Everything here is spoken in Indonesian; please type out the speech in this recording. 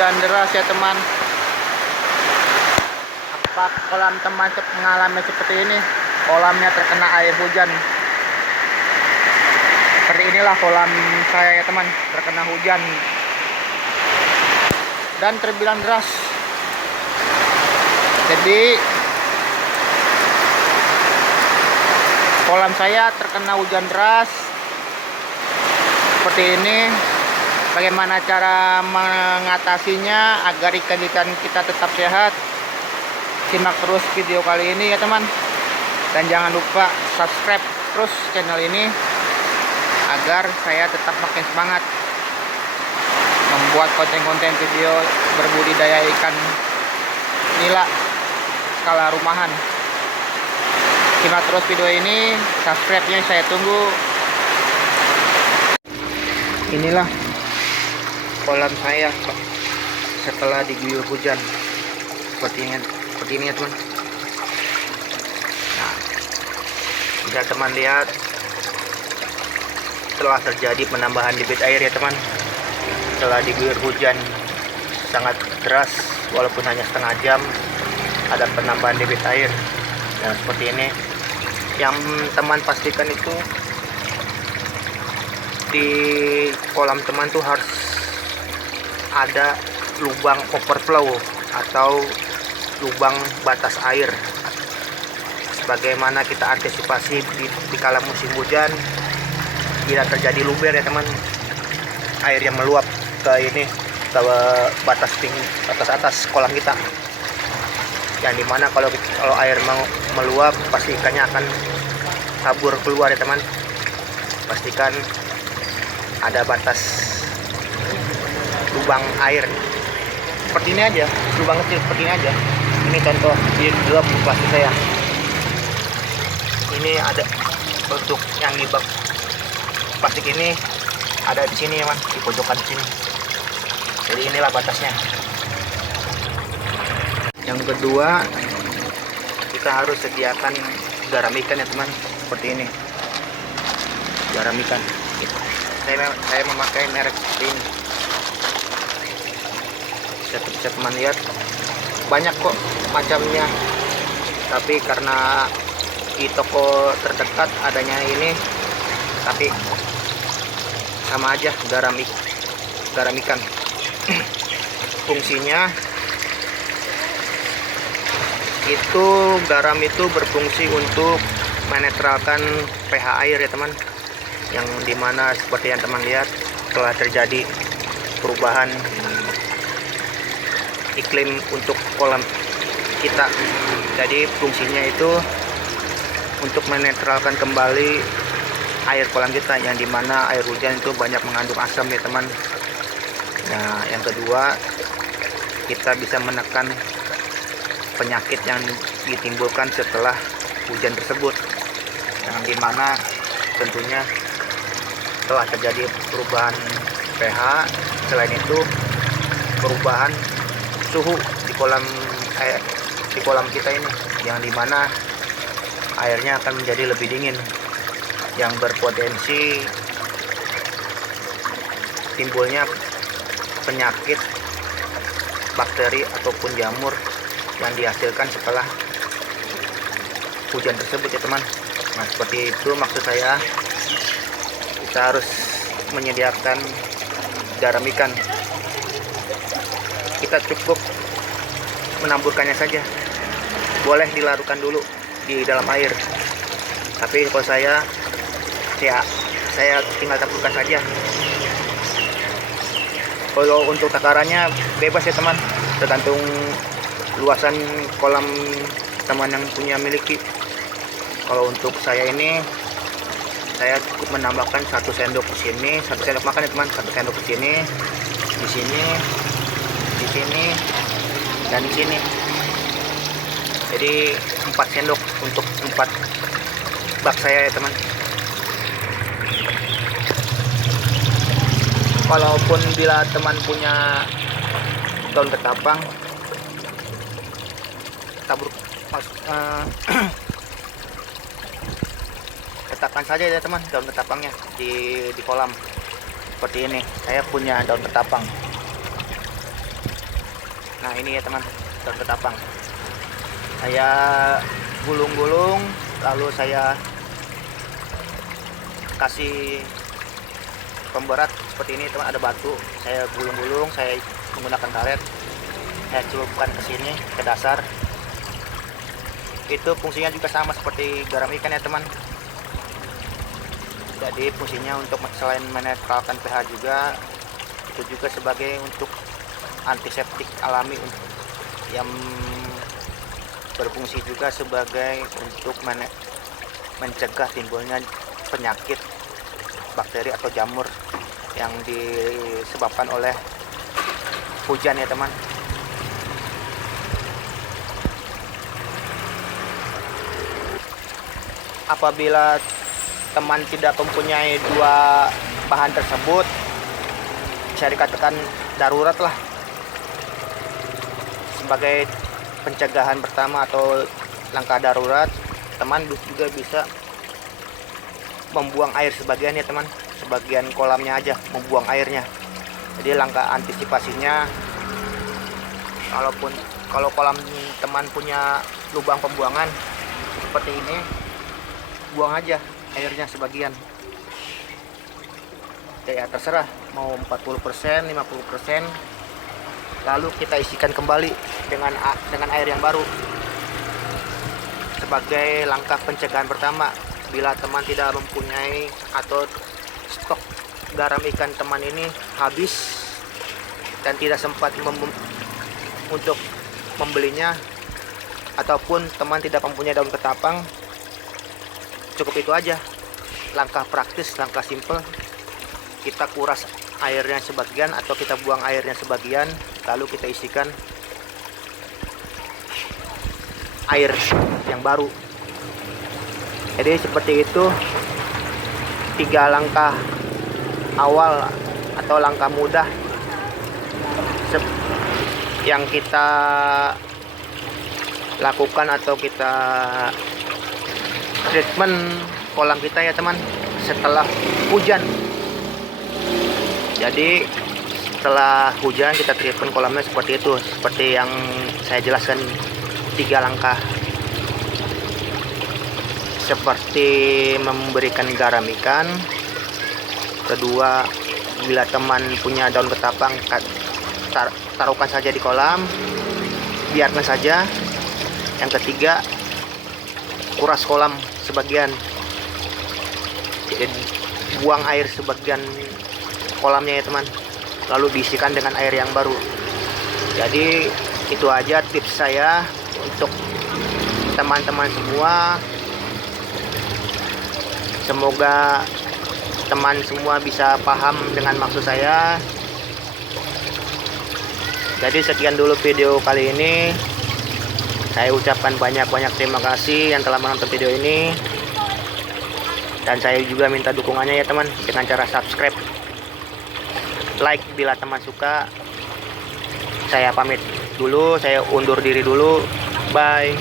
hujan deras ya teman. Apa kolam teman mengalami seperti ini? Kolamnya terkena air hujan. Seperti inilah kolam saya ya teman, terkena hujan dan terbilang deras. Jadi kolam saya terkena hujan deras seperti ini. Bagaimana cara mengatasinya agar ikan-ikan kita tetap sehat? Simak terus video kali ini ya teman, dan jangan lupa subscribe terus channel ini agar saya tetap makin semangat membuat konten-konten video berbudidaya ikan nila skala rumahan. Simak terus video ini, subscribe-nya saya tunggu. Inilah kolam saya setelah diguyur hujan seperti ini ya teman. Nah, bisa teman lihat telah terjadi penambahan debit air ya teman. Setelah diguyur hujan sangat deras, walaupun hanya setengah jam, ada penambahan debit air. Nah, seperti ini. Yang teman pastikan itu di kolam teman tuh harus ada lubang overflow atau lubang batas air. Sebagaimana kita antisipasi di kala musim hujan tidak terjadi luber ya teman, air yang meluap ke ini, ke batas tinggi, batas atas kolam kita, yang dimana kalau air meluap pasti ikannya akan kabur keluar ya teman. Pastikan ada batas lubang air seperti ini aja, lubang kecil seperti ini aja. Ini contoh di dalam plastik saya. Ini ada untuk yang di bak plastik ini, ada di sini ya man, di pojokan sini. Jadi inilah batasnya. Yang kedua, kita harus sediakan garam ikan ya teman, seperti ini. Garam ikan. Saya memakai merek seperti ini. Bisa teman lihat, banyak kok macamnya, tapi karena di toko terdekat adanya ini, tapi sama aja, garam ikan. Fungsinya itu, garam itu berfungsi untuk menetralkan pH air ya teman, yang dimana seperti yang teman lihat telah terjadi perubahan iklim untuk kolam kita. Jadi fungsinya itu untuk menetralkan kembali air kolam kita, yang dimana air hujan itu banyak mengandung asam ya teman. Nah, yang kedua, kita bisa menekan penyakit yang ditimbulkan setelah hujan tersebut, yang dimana tentunya telah terjadi perubahan pH. Selain itu, perubahan suhu di kolam kita ini, yang dimana airnya akan menjadi lebih dingin, yang berpotensi timbulnya penyakit, bakteri ataupun jamur yang dihasilkan setelah hujan tersebut ya teman. Nah, seperti itu maksud saya, kita harus menyediakan garam ikan. Kita cukup menaburkannya saja, boleh dilarutkan dulu di dalam air, tapi kalau saya tinggal taburkan saja. Kalau untuk takarannya bebas ya teman, tergantung luasan kolam teman yang punya miliki. Kalau untuk saya ini, saya cukup menambahkan 1 sendok ke sini, 1 sendok makan ya teman, 1 sendok ke sini, di sini, dan di sini. Jadi 4 sendok untuk 4 bak saya ya teman. Walaupun bila teman punya daun ketapang, letakkan saja ya teman daun ketapangnya di kolam seperti ini. Saya punya daun ketapang. Nah ini ya teman, daun ketapang saya gulung-gulung, lalu saya kasih pemberat seperti ini teman. Ada batu, saya gulung-gulung, saya menggunakan karet, saya celupkan ke sini, ke dasar. Itu fungsinya juga sama seperti garam ikan ya teman. Jadi fungsinya untuk selain menetralkan pH juga, itu juga sebagai untuk antiseptik alami yang berfungsi juga sebagai untuk mencegah timbulnya penyakit bakteri atau jamur yang disebabkan oleh hujan ya teman. Apabila teman tidak mempunyai dua bahan tersebut, bisa dikatakan darurat lah. Sebagai pencegahan pertama atau langkah darurat, teman juga bisa membuang air sebagian ya teman, sebagian kolamnya aja membuang airnya. Jadi langkah antisipasinya, kalau kolam teman punya lubang pembuangan seperti ini, buang aja airnya sebagian. Ya terserah mau 40%, 50%, lalu kita isikan kembali dengan air yang baru sebagai langkah pencegahan pertama. Bila teman tidak mempunyai atau stok garam ikan teman ini habis dan tidak sempat untuk membelinya, ataupun teman tidak mempunyai daun ketapang, cukup itu aja. Langkah praktis, langkah simple, kita kuras airnya sebagian atau kita buang airnya sebagian, lalu kita isikan air yang baru. Jadi seperti itu 3 langkah awal atau langkah mudah yang kita lakukan atau kita treatment kolam kita ya teman setelah hujan. Jadi setelah hujan kita treatment kolamnya seperti itu, seperti yang saya jelaskan 3 langkah. Seperti memberikan garam ikan. Kedua, bila teman punya daun ketapang, taruhkan saja di kolam, biarkan saja. Yang ketiga, kuras kolam sebagian, jadi buang air sebagian kolamnya ya teman, lalu diisikan dengan air yang baru. Jadi itu aja tips saya untuk teman-teman semua. Semoga teman semua bisa paham dengan maksud saya. Jadi sekian dulu video kali ini. Saya ucapkan banyak-banyak terima kasih yang telah menonton video ini. Dan saya juga minta dukungannya ya teman, dengan cara subscribe, like bila teman suka. Saya pamit dulu, saya undur diri dulu. Bye.